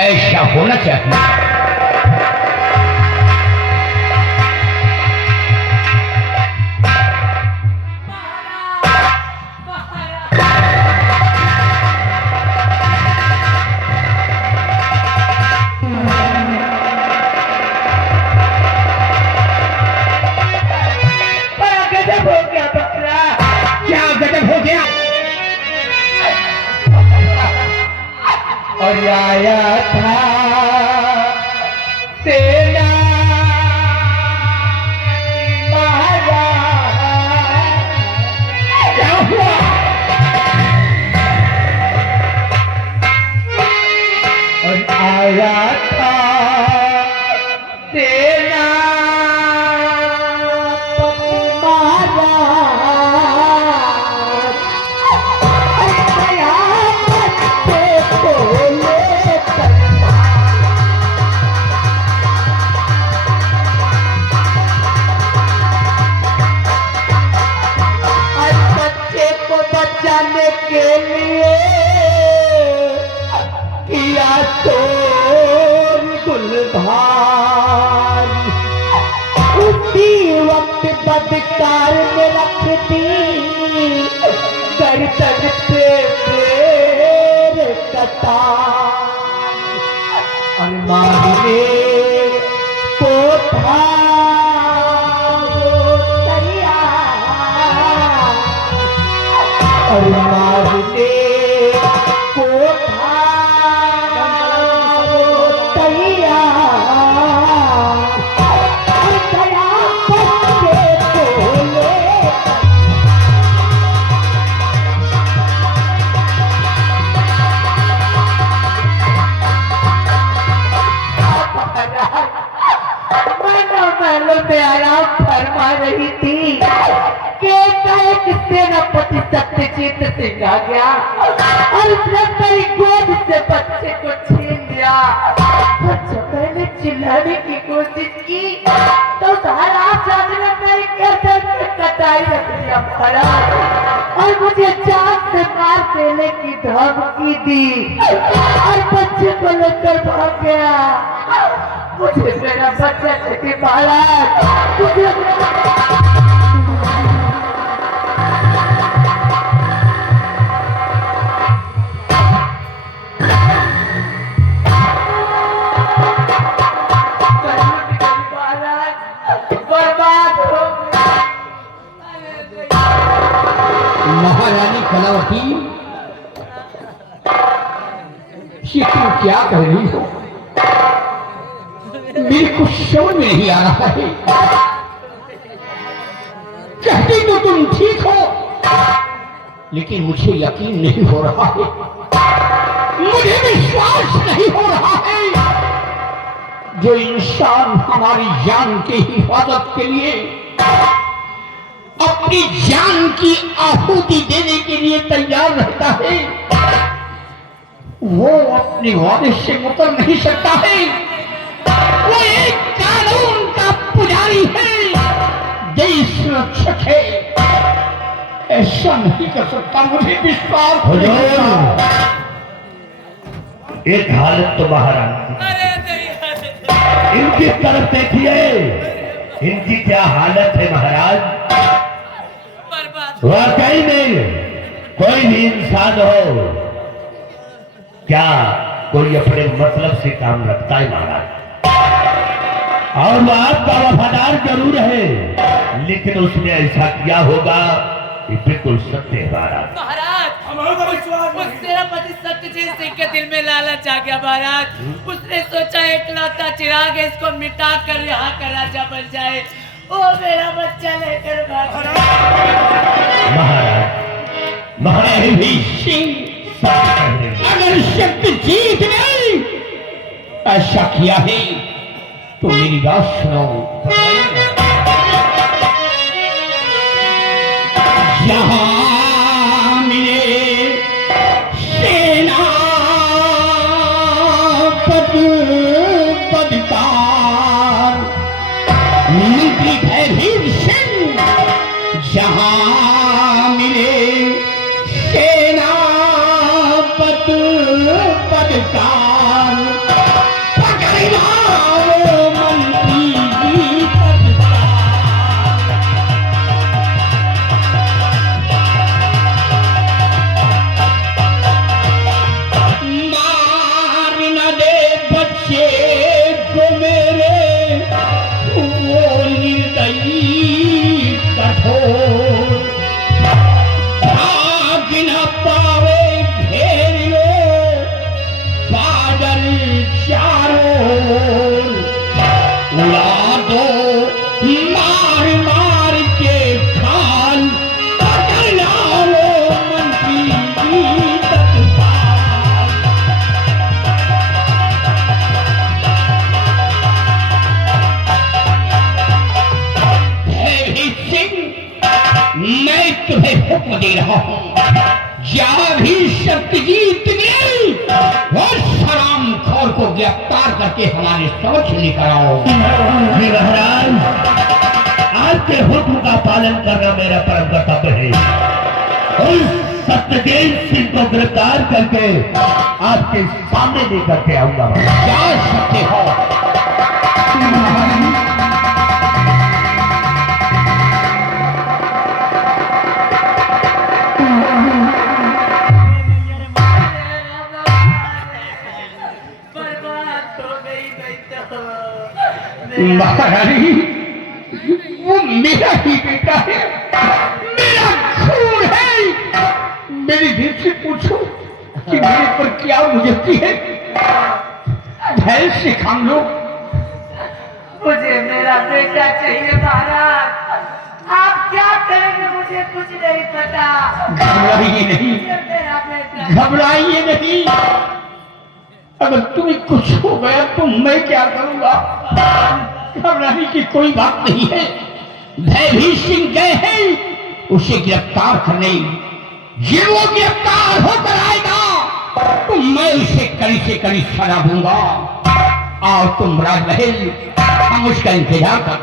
ऐसा होना चाहिए। और आया था सेना महाराज, क्या हुआ? और आया था सेना बचाने के लिए किया तो गुलधार, उसी वक्त बदकार में रख दी गर्दन पे मेरे कतार, और मारने को था और मारने को था तैयार, गया बच्चे को मैंने प्यारा फरमा रही थी कि सेनापति सत्यजीत सिंह आ गया और उसने मेरी गोद से बच्चे को छीन लिया। जब मैंने चिल्लाने की कोशिश की तो महाराज ने मेरी गर्दन पे कटाई रख दिया महाराज, और मुझे जान से मार देने की धमकी दी और बच्चे को लेकर भाग गया। मुझे मेरा बच्चा चाहिए महाराज, मुझे महारानी कलावती, ये तुम क्या कर रही हो? मेरे को समझ में नहीं आ रहा है। कहती तो तुम ठीक हो, लेकिन मुझे यकीन नहीं हो रहा है, मुझे विश्वास नहीं हो रहा है। जो इंसान हमारी जान की हिफाजत के लिए अपनी जान की आहुति देने के लिए तैयार रहता है, वो अपने वादे से मुकर नहीं सकता है। वो एक कानून का पुजारी है, देश रक्षक है, ऐसा नहीं कर सकता। मुझे विश्वास हो जाए। एक हालत तो महाराज, इनकी तरफ देखिए, इनकी क्या हालत है महाराज। वाकई में कोई भी इंसान हो, क्या कोई अपने मतलब से काम रखता है महाराज, और वो आपका वफादार जरूर है, लेकिन उसने ऐसा किया होगा ये बिल्कुल सत्य है महाराज। उस सेनापति सत्यजीत सिंह के दिल में लालच आ गया महाराज। उसने सोचा एकलौता चिराग है, इसको मिटा कर यहाँ का राजा बन जाए। ओ मेरा बच्चा लेकर भाग महाराज, महाराज अगर सत्यजीत ने ऐसा किया है तो मेरी बात सुनो। यहाँ मिले सेनापति पदकार मंत्री भैरवीर सिंह, जहाँ मिले सेनापति पदकार चारों उड़ा दो मार मार के खान पकड़ना वो मन की तत्पाल। मैं तुम्हें हुक्म दे रहा हूं, जहां भी सत्यजीत गई और सलाम खौर को गिरफ्तार करके हमारे समक्ष लेकर आओ। जी महाराज, आपके हुक्म का पालन करना मेरा परम कर्तव्य है। और सत्यदेव सिंह को गिरफ्तार करके आपके सामने लेकर के आऊंगा। जा सकते हो। बर्बाद हो गई नहीं तो महारानी, वो मेरा ही बेटा है, मेरा खून है। मेरी दिल से पूछो कि मेरे पर क्या गुजरती है। भय से काम लो। मुझे मेरा बेटा चाहिए महाराज। आप क्या करेंगे मुझे कुछ नहीं पता। घबराइए नहीं, मुझे मेरा बेटा घबराइए नहीं। अगर तुम्हें कुछ हो गया तो मैं क्या करूंगा। घबराने की कोई बात नहीं है। भयभीत सिंह गए हैं उसे गिरफ्तार करने। ये वो गिरफ्तार होकर आएगा तो मैं उसे कड़ी से कड़ी सजा दूंगा। और तुम राजमहल हम उसका इंतजार कर।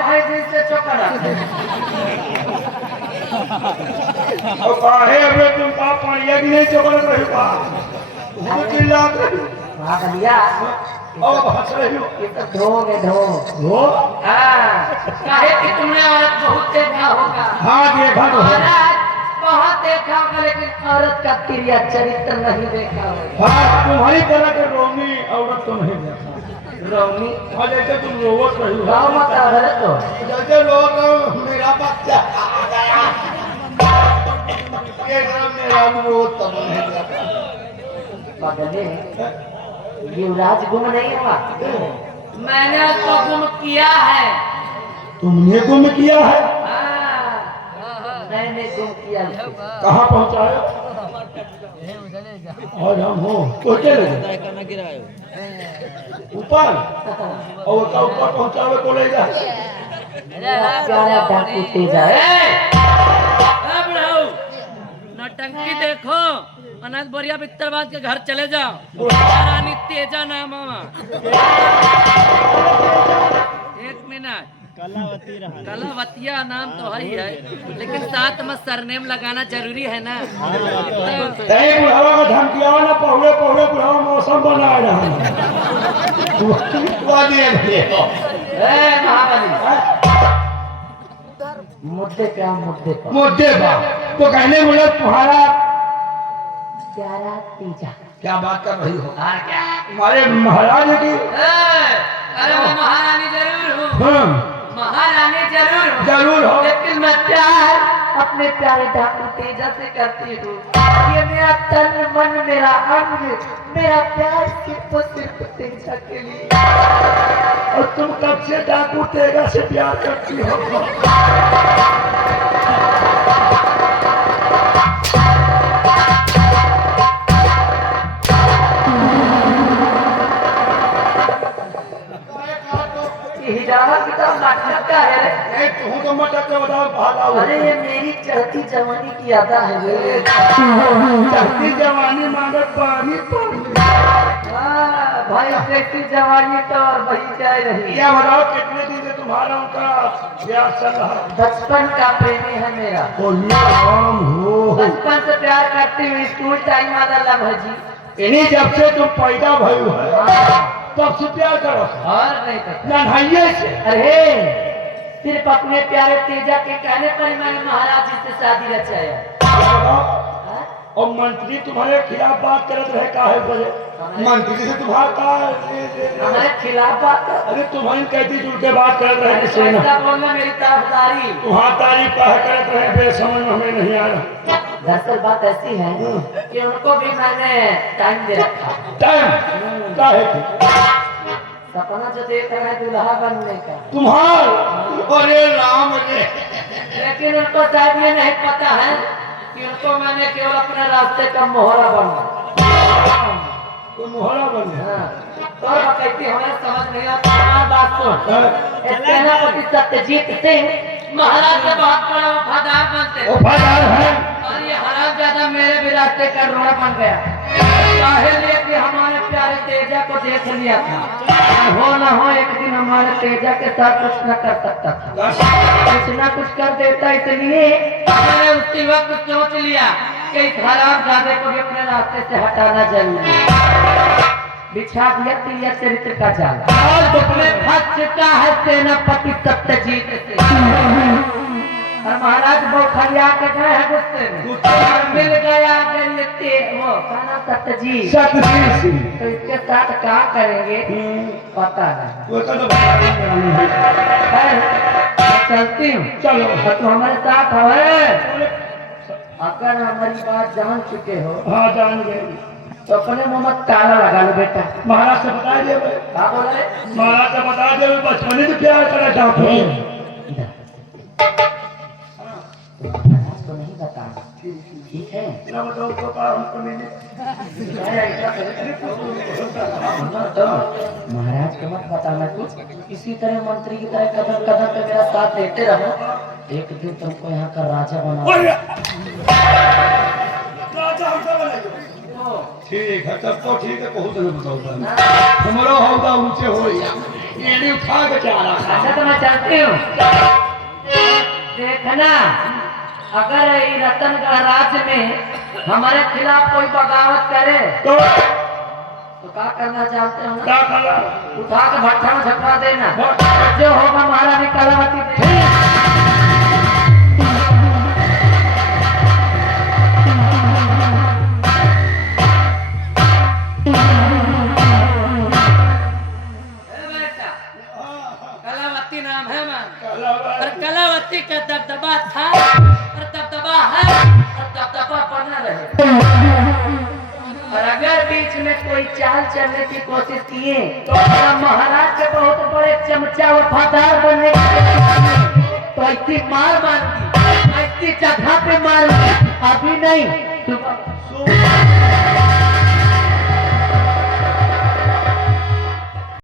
भाई जी से चौकड़ा काहे अबे तुम का पानिया भी नहीं चोकड़ रही बा वो चिल्ला रही वहाँ भैया और हंस रही हो ये तो ढोंग है ढोंग। वो काहे कि तुमने औरत बहुत देखा होगा। हाँ देखा तो है। औरत बहुत देखा होगा लेकिन औरत का क्रिया चरित्र नहीं देखा होगा। हाँ तुम्हारी तरह के रोमी औरत तो नहीं देखा। रौनी हाँ जैसे तुम रोवत रही हो गाँव मत आवे तो जैसे लोग मेरा बच्चा आ गया ये सब मेरा रोज तब नहीं देखा। बगले युवराज गुम नहीं हुआ। मैंने उसको गुम किया है। तुमने गुम किया है। मैंने गुम किया उसे। कहाँ पहुँचाए और हम हो तो चले ऊपर और का ऊपर पहुँचावे को ले जाए। प्यारा डाकू तेजा है। नौटंकी देखो अनाज बोरिया बित्तरबाज के घर चले जाओ। रानी तेजा नाम है। एक मिनट कलावतिया नाम तो है ही है लेकिन साथ में सरनेम लगाना जरूरी है ना। नहीं बुढ़ावा का धमकिया ना पहुले पहुले बुढ़ावा मौसम बना रहा मुद्दे पे आओ मुद्दे पर। मुद्दे बा तो कहने बोले तुम्हारा प्यारा तीजा क्या बात कर रही हो। और क्या? तुम्हारे महाराज की अरे मैं महारानी जरूर हूँ। हाँ, महारानी जरूर हूँ जरूर हो। लेकिन मैं प्यार अपने प्यारे डाकू तेजा से करती हूँ। ये मेरा तन मन मेरा अंग मेरा प्यार सिर्फ तेजा के लिए। और तुम कब से डाकू तेजा से प्यार करती हो। हिजारा की तो नाटक का है। नहीं तू तो मटक के बताओ भाला हो। अरे ये मेरी चढ़ती जवानी की यादा है वे। चढ़ती जवानी मांगत पानी पानी। हाँ, भाई चढ़ती जवानी तो वही जाए रही। क्या बताओ कितने दिन से तुम्हारा उनका प्यार चल रहा है। बचपन का प्रेमी है मेरा। बोलिए राम हो। बचपन से प्यार करती हुई स्कूल टाइम वाला लव है जी। इन्हीं जब से तुम पैदा भयू है तब से प्यार करो। और नहीं पता। नन्हाइए से अरे सिर्फ अपने प्यारे तेजा के कहने पर ही मैंने महाराज जी से शादी रचाया। हाँ? और मंत्री तुम्हारे खिलाफ बात करत रहे काहे बजे मंत्री से तुम्हारा का हमारे खिलाफ बात कर, अरे तुम्हारी कैसी जुड़ के बात करत रहे किसी ने ऐसा बोलना मेरी तरफदारी। तुम्हारा तारीफ काहे करत रहे बेसमझ में हमें नहीं आ रहा। दरअसल बात ऐसी है कि उनको भी मैंने टाइम दे रखा। टाइम काहे की सपना जो देख रहे हैं दुल्हा बनने का तुम्हार अरे राम रे लेकिन उनको शायद ये नहीं पता है कि उनको मैंने केवल अपने रास्ते का मोहरा बनना। कोई मोहरा बन गया हाँ, तो बकैती हमें समझ नहीं आता। हमारी बात सुन, सेनापति सत्यजीत सिंह महाराज के बहुत बड़ा वफादार बनते थे। वफादार है और ये हरामजादा मेरे भी रास्ते का रोड़ा बन गया। काहे लिए कि हमारे प्यारे तेजा को देख लिया था, हो न हो एक दिन हमारे तेजा के साथ कुछ न कर सकता था, कुछ न कुछ कर देता। इसलिए मैंने उसी वक्त सोच लिया कि इस हरामजादे को भी अपने रास्ते से हटाना जरूरी है। बिछा दिया तिलिया चरित्र का जाल और दुखने फंस चुका है सेनापति सत्यजीत से। और महाराज बौखलिया के गए हैं गुस्से में और मिल गया वो खाना सत्यजीत। सत्यजीत सिंह तो इसके साथ क्या करेंगे पता नहीं। वो तो खैर, मैं चलती हूँ। चलो और तुम हमारे साथ हो। अगर हमारी बात जान चुके हो हाँ जान गए तो अपने मुंह में ताला लगा लो बेटा। महाराज से बता दे भाई क्या बोल रहे? महाराज से बता दे बचपन से प्यार करा चाहते महाराज को नहीं बताना, ठीक है? ना बताओ तो का हमको नहीं महाराज को मत बताना कुछ। इसी तरह मंत्री की तरह कदम कदम पे मेरा साथ देते रहो। एक दिन तुमको यहाँ का राजा बना। राजा हमसे बनेगा ठीक है तब तो ठीक है बहुत जगह बताऊंगा तुम्हारा होगा ऊंचे हो ये उठा के क्या रहा अच्छा तो मैं चाहती हूँ देखना, अगर ये रतनगढ़ राज्य में हमारे खिलाफ कोई बगावत करे तो क्या करना चाहते हो? क्या करा उठा के भट्ठा में झपका देना, जो होगा महारानी कलावती कलावती नाम है और कलावती का दबदबा था और दबदबा है और दबदबा बना रहे। और अगर बीच में कोई चाल चलने की कोशिश किए तो महाराज के बहुत बड़े चमचा वफादार बनने की तो ऐसी मार मारूंगी, ऐसी जगह पे मारूंगी। अभी नहीं